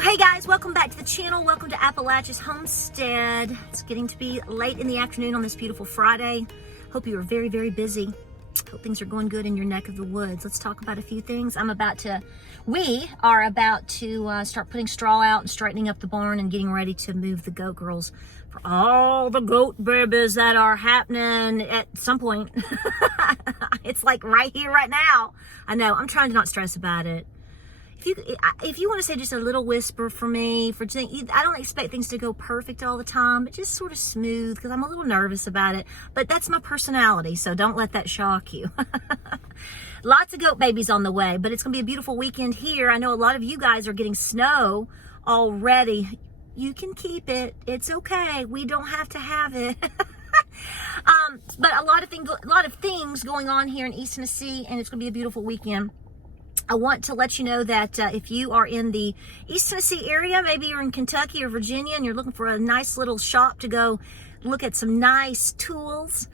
So hey guys, welcome back to the channel. Welcome to Appalachia's Homestead. It's getting to be late in the afternoon on this beautiful Friday. Hope you are very, very busy. Hope things are going good in your neck of the woods. Let's talk about a few things. We are about to start putting straw out and straightening up the barn and getting ready to move the goat girls for all the goat babies that are happening at some point. It's like right here, right now. I know, I'm trying to not stress about it. If you want to say just a little whisper for me, I don't expect things to go perfect all the time, but just sort of smooth, because I'm a little nervous about it. But that's my personality, so don't let that shock you. Lots of goat babies on the way, but it's going to be a beautiful weekend here. I know a lot of you guys are getting snow already. You can keep it. It's okay. We don't have to have it. But a lot of things going on here in East Tennessee, and it's going to be a beautiful weekend. I want to let you know that if you are in the East Tennessee area, maybe you're in Kentucky or Virginia, and you're looking for a nice little shop to go look at some nice tools,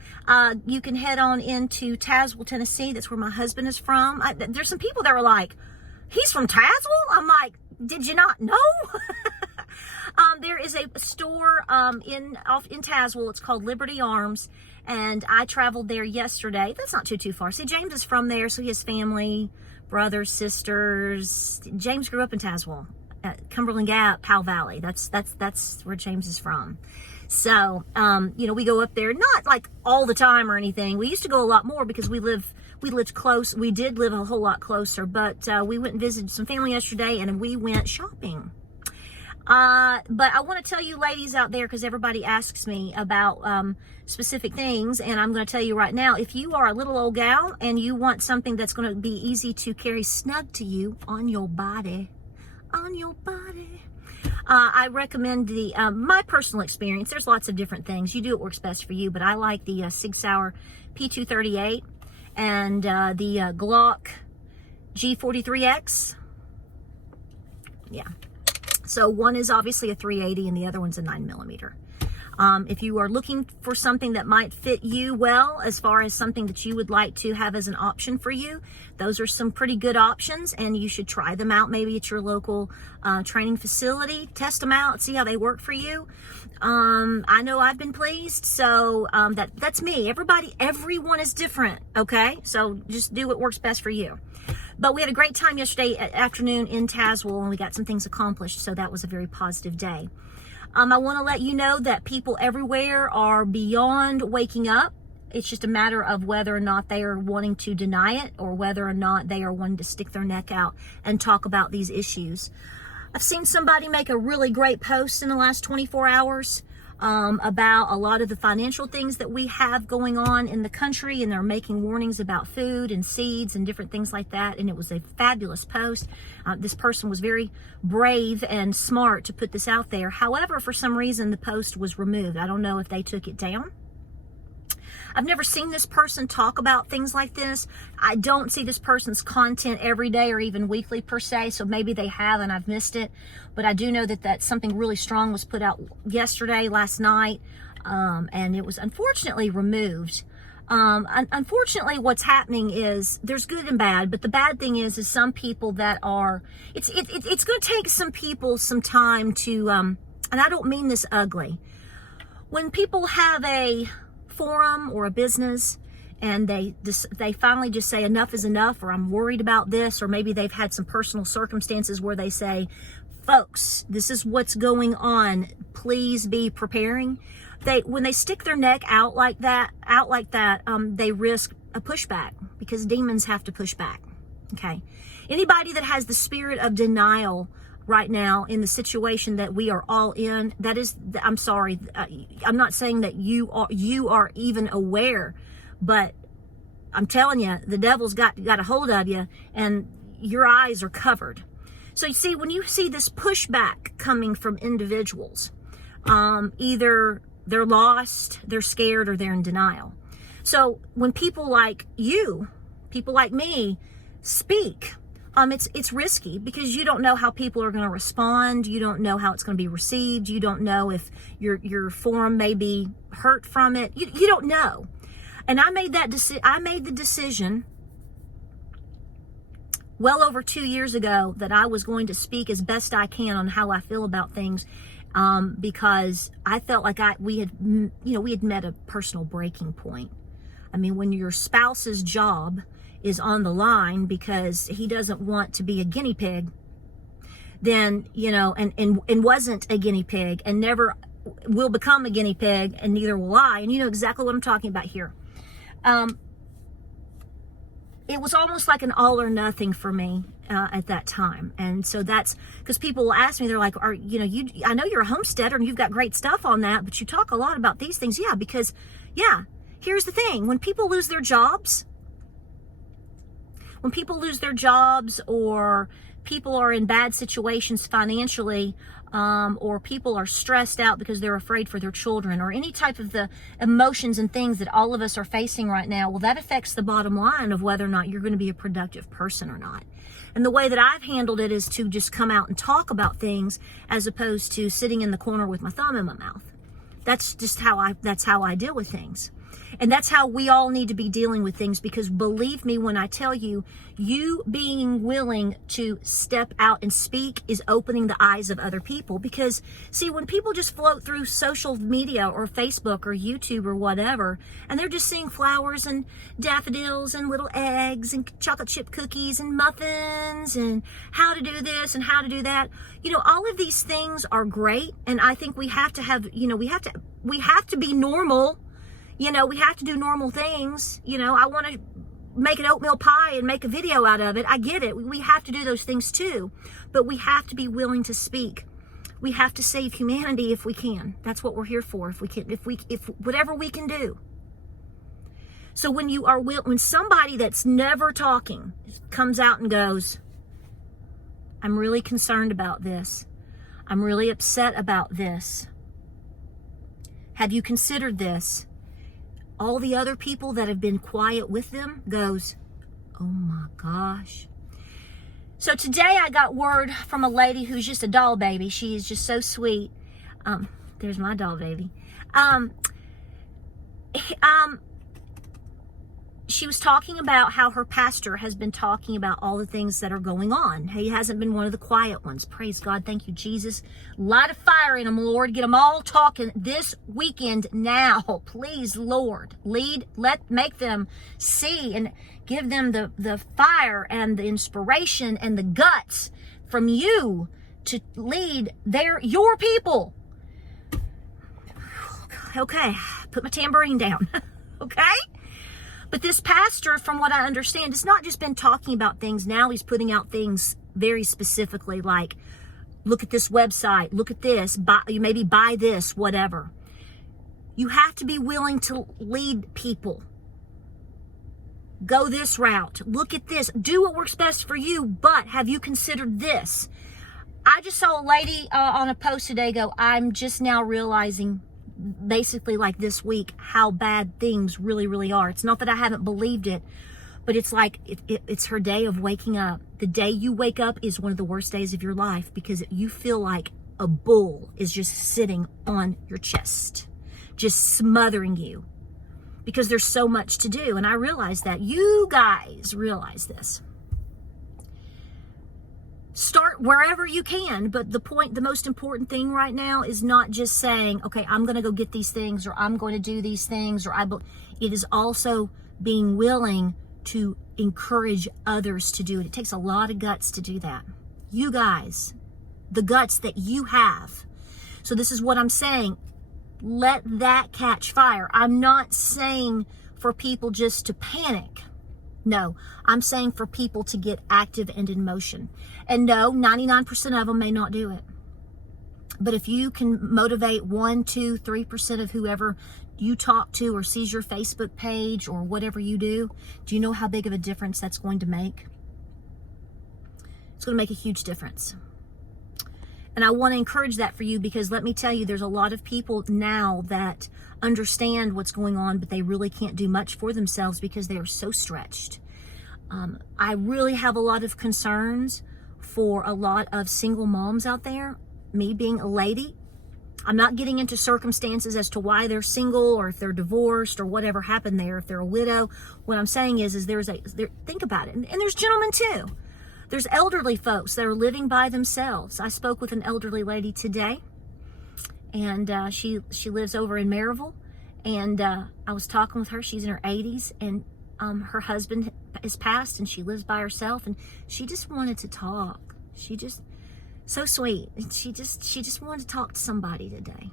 you can head on into Tazewell, Tennessee. That's where my husband is from. There's some people that were like, he's from Tazewell? I'm like, did you not know? There is a store in Tazewell. It's called Liberty Arms, and I traveled there yesterday. That's not too far. See, James is from there, so he has family, brothers, sisters. James grew up in Tazewell, at Cumberland Gap, Powell Valley. That's where James is from. So, we go up there, not like all the time or anything. We used to go a lot more because we lived close. We did live a whole lot closer, but we went and visited some family yesterday, and we went shopping. But I want to tell you ladies out there, because everybody asks me about specific things, and I'm going to tell you right now, if you are a little old gal and you want something that's going to be easy to carry snug to you on your body, I recommend my personal experience. There's lots of different things. You do what works best for you, but I like the Sig Sauer P238 and the Glock G43X. Yeah. So one is obviously a 380 and the other one's a 9mm. If you are looking for something that might fit you well, as far as something that you would like to have as an option for you, those are some pretty good options, and you should try them out maybe at your local training facility. Test them out, see how they work for you. I know I've been pleased, so that's me. Everyone is different, okay? So just do what works best for you. But we had a great time yesterday afternoon in Tazewell, and we got some things accomplished, so that was a very positive day. I want to let you know that people everywhere are beyond waking up. It's just a matter of whether or not they are wanting to deny it, or whether or not they are wanting to stick their neck out and talk about these issues. I've seen somebody make a really great post in the last 24 hours about a lot of the financial things that we have going on in the country, and they're making warnings about food and seeds and different things like that, and it was a fabulous post. This person was very brave and smart to put this out there. However, for some reason the post was removed. I don't know if they took it down. I've never seen this person talk about things like this. I don't see this person's content every day or even weekly per se, so maybe they have and I've missed it. But I do know that something really strong was put out last night, and it was unfortunately removed. Unfortunately, what's happening is there's good and bad, but the bad thing is some people that are, it's going to take some people some time to, and I don't mean this ugly. When people have a forum or a business and they finally just say enough is enough, or I'm worried about this, or maybe they've had some personal circumstances where they say, folks, this is what's going on, please be preparing. When they stick their neck out like that, they risk a pushback, because demons have to push back. Okay, anybody that has the spirit of denial right now in the situation that we are all in, I'm sorry, I'm not saying that you are even aware, but I'm telling you, the devil's got a hold of you, and your eyes are covered. So you see, when you see this pushback coming from individuals, either they're lost, they're scared, or they're in denial. So when people like you, people like me, speak, it's risky, because you don't know how people are going to respond. You don't know how it's going to be received. You don't know if your forum may be hurt from it. You don't know. And I made the decision well over 2 years ago that I was going to speak as best I can on how I feel about things, because I felt like we had met a personal breaking point. I mean, when your spouse's job is on the line because he doesn't want to be a guinea pig, then, and wasn't a guinea pig and never will become a guinea pig, and neither will I. And you know exactly what I'm talking about here. It was almost like an all or nothing for me at that time. And so that's because people will ask me, they're like, I know you're a homesteader and you've got great stuff on that, but you talk a lot about these things. Yeah, because, here's the thing. When people lose their jobs, or people are in bad situations financially, or people are stressed out because they're afraid for their children, or any type of the emotions and things that all of us are facing right now, well, that affects the bottom line of whether or not you're going to be a productive person or not. And the way that I've handled it is to just come out and talk about things as opposed to sitting in the corner with my thumb in my mouth. That's just how I deal with things. And that's how we all need to be dealing with things, because believe me when I tell you, you being willing to step out and speak is opening the eyes of other people. Because, see, when people just float through social media or Facebook or YouTube or whatever, and they're just seeing flowers and daffodils and little eggs and chocolate chip cookies and muffins and how to do this and how to do that, all of these things are great. And I think we have to have, we have to be normal. We have to do normal things. I want to make an oatmeal pie and make a video out of it. I get it. We have to do those things too. But we have to be willing to speak. We have to save humanity if we can. That's what we're here for. If whatever we can do. So when somebody that's never talking comes out and goes, I'm really concerned about this. I'm really upset about this. Have you considered this? All the other people that have been quiet with them goes, oh my gosh. So today I got word from a lady who's just a doll baby. She is just so sweet. There's my doll baby. She was talking about how her pastor has been talking about all the things that are going on. He hasn't been one of the quiet ones. Praise God. Thank you, Jesus. Light a fire in them, Lord. Get them all talking this weekend now. Please, Lord. Make them see and give them the fire and the inspiration and the guts from you to lead your people. Okay. Put my tambourine down. Okay? But this pastor, from what I understand, has not just been talking about things. Now he's putting out things very specifically, like, look at this website, look at this, maybe buy this, whatever. You have to be willing to lead people. Go this route. Look at this. Do what works best for you, but have you considered this? I just saw a lady on a post today go, I'm just now realizing, basically like this week, how bad things really, really are. It's not that I haven't believed it, but it's like it's her day of waking up. The day you wake up is one of the worst days of your life, because you feel like a bull is just sitting on your chest, just smothering you, because there's so much to do. And I realize that. You guys realize this. Start wherever you can, but the most important thing right now is not just saying, okay, I'm going to go get these things, or I'm going to do these things, it is also being willing to encourage others to do it. It takes a lot of guts to do that. You guys, the guts that you have. So this is what I'm saying. Let that catch fire. I'm not saying for people just to panic. No, I'm saying for people to get active and in motion. And no, 99% of them may not do it. But if you can motivate 1, 2, 3% of whoever you talk to or sees your Facebook page or whatever you do you know how big of a difference that's going to make? It's going to make a huge difference. And I want to encourage that for you, because let me tell you, there's a lot of people now that understand what's going on, but they really can't do much for themselves because they are so stretched. I really have a lot of concerns for a lot of single moms out there. Me being a lady, I'm not getting into circumstances as to why they're single or if they're divorced or whatever happened there, if they're a widow. What I'm saying is think about it. And there's gentlemen too. There's elderly folks that are living by themselves. I spoke with an elderly lady today, and she lives over in Maryville, and I was talking with her. She's in her 80s, and her husband is passed, and she lives by herself, and she just wanted to talk. She just, so sweet. She just wanted to talk to somebody today.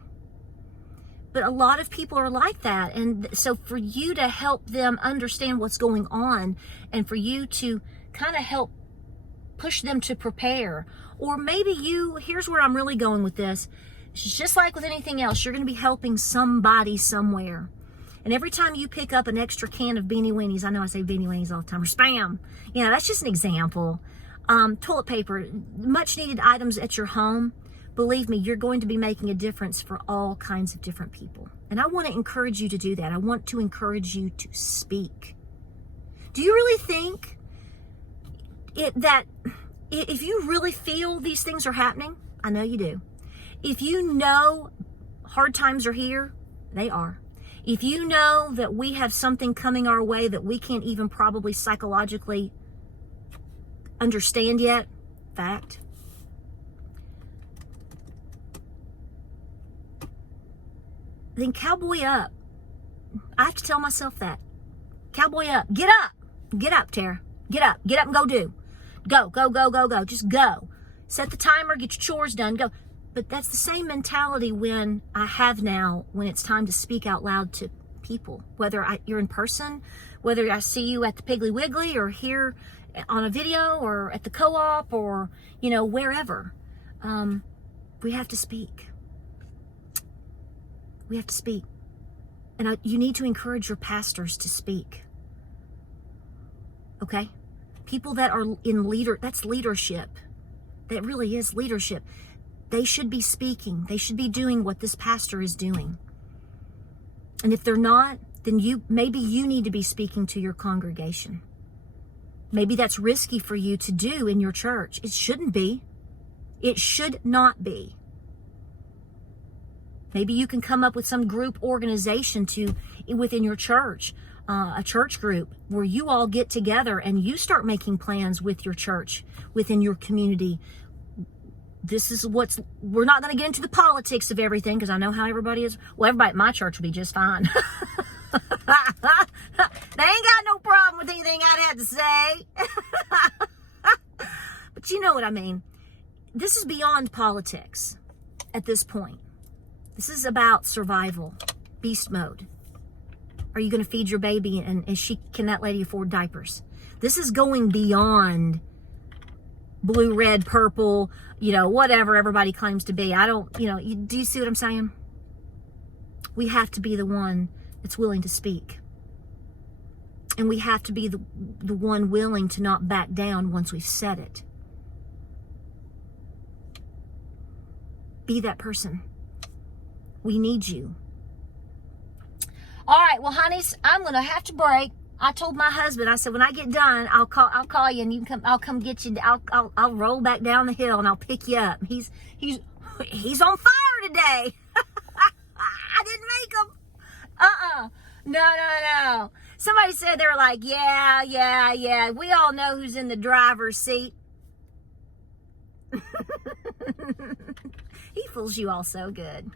But a lot of people are like that. And so for you to help them understand what's going on, and for you to kind of help push them to prepare, or maybe here's where I'm really going with this. It's just like with anything else, you're going to be helping somebody somewhere. And every time you pick up an extra can of Beanie Weenies, I know I say Beanie Weenies all the time, or Spam. Yeah, that's just an example. Toilet paper, much needed items at your home. Believe me, you're going to be making a difference for all kinds of different people. And I want to encourage you to do that. I want to encourage you to speak. Do you really think that if you really feel these things are happening, I know you do. If you know hard times are here, they are. If you know that we have something coming our way that we can't even probably psychologically understand yet, fact, then cowboy up. I have to tell myself that. Cowboy up. Get up. Get up, Tara. Get up. Get up and go do. Go, go, go, go, go. Just go. Set the timer. Get your chores done. Go. But that's the same mentality when it's time to speak out loud to people. Whether you're in person, whether I see you at the Piggly Wiggly or here on a video or at the co-op or, wherever. We have to speak. We have to speak. And you need to encourage your pastors to speak. Okay? People that are that's leadership. That really is leadership. They should be speaking. They should be doing what this pastor is doing. And if they're not, then maybe you need to be speaking to your congregation. Maybe that's risky for you to do in your church. It shouldn't be. It should not be. Maybe you can come up with some group organization within your church, a church group where you all get together and you start making plans with your church, within your community. We're not going to get into the politics of everything because I know how everybody is. Well, everybody at my church will be just fine. They ain't got no problem with anything I'd have to say. But you know what I mean. This is beyond politics at this point. This is about survival, beast mode. Are you going to feed your baby and can that lady afford diapers? This is going beyond blue, red, purple, whatever everybody claims to be. Do you see what I'm saying? We have to be the one that's willing to speak. And we have to be the one willing to not back down once we've said it. Be that person. We need you. All right, well, honeys, I'm going to have to break. I told my husband, I said, when I get done, I'll call you and you can come. I'll come get you. I'll roll back down the hill and I'll pick you up. He's on fire today. I didn't make him. No. Somebody said they were like, yeah. We all know who's in the driver's seat. He fools you all so good.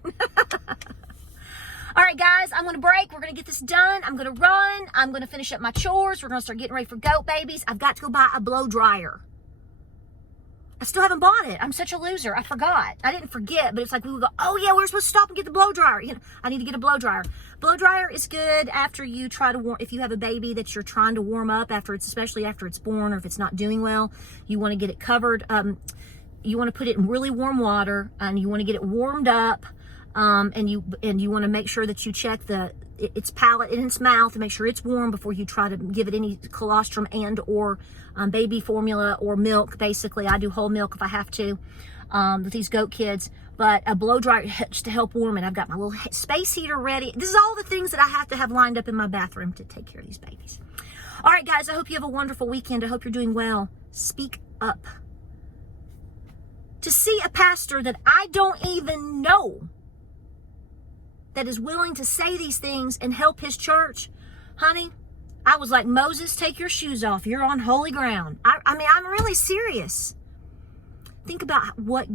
All right, guys, I'm going to break. We're going to get this done. I'm going to run. I'm going to finish up my chores. We're going to start getting ready for goat babies. I've got to go buy a blow dryer. I still haven't bought it. I'm such a loser. I forgot. I didn't forget, but it's like we would go, oh, yeah, we're supposed to stop and get the blow dryer. I need to get a blow dryer. Blow dryer is good after you try to if you have a baby that you're trying to warm up especially after it's born or if it's not doing well. You want to get it covered. You want to put it in really warm water and you want to get it warmed up. And you want to make sure that you check its palate and its mouth and make sure it's warm before you try to give it any colostrum and or baby formula or milk. Basically, I do whole milk if I have to with these goat kids. But a blow dryer just to help warm it. I've got my little space heater ready. This is all the things that I have to have lined up in my bathroom to take care of these babies. All right, guys, I hope you have a wonderful weekend. I hope you're doing well. Speak up. To see a pastor that I don't even know that is willing to say these things and help his church, honey, I was like, Moses, take your shoes off. You're on holy ground. I mean, I'm really serious. Think about what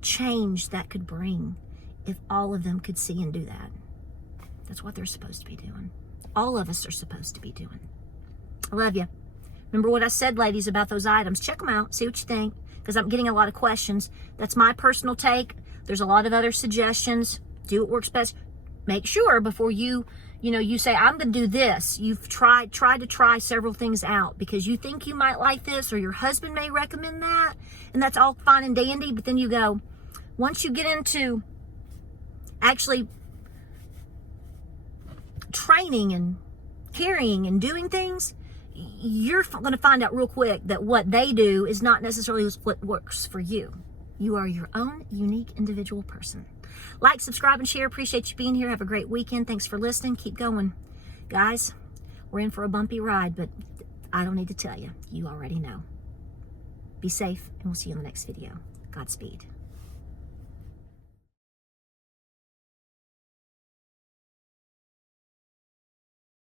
change that could bring if all of them could see and do that. That's what they're supposed to be doing. All of us are supposed to be doing. I love you. Remember what I said, ladies, about those items. Check them out. See what you think, because I'm getting a lot of questions. That's my personal take. There's a lot of other suggestions. Do what works best. Make sure before you say, I'm going to do this. You've tried to try several things out because you think you might like this, or your husband may recommend that. And that's all fine and dandy. But then you go, once you get into actually training and carrying and doing things, you're going to find out real quick that what they do is not necessarily what works for you. You are your own unique individual person. Like, subscribe, and share. Appreciate you being here. Have a great weekend. Thanks for listening. Keep going. Guys, we're in for a bumpy ride, but I don't need to tell you. You already know. Be safe, and we'll see you in the next video. Godspeed.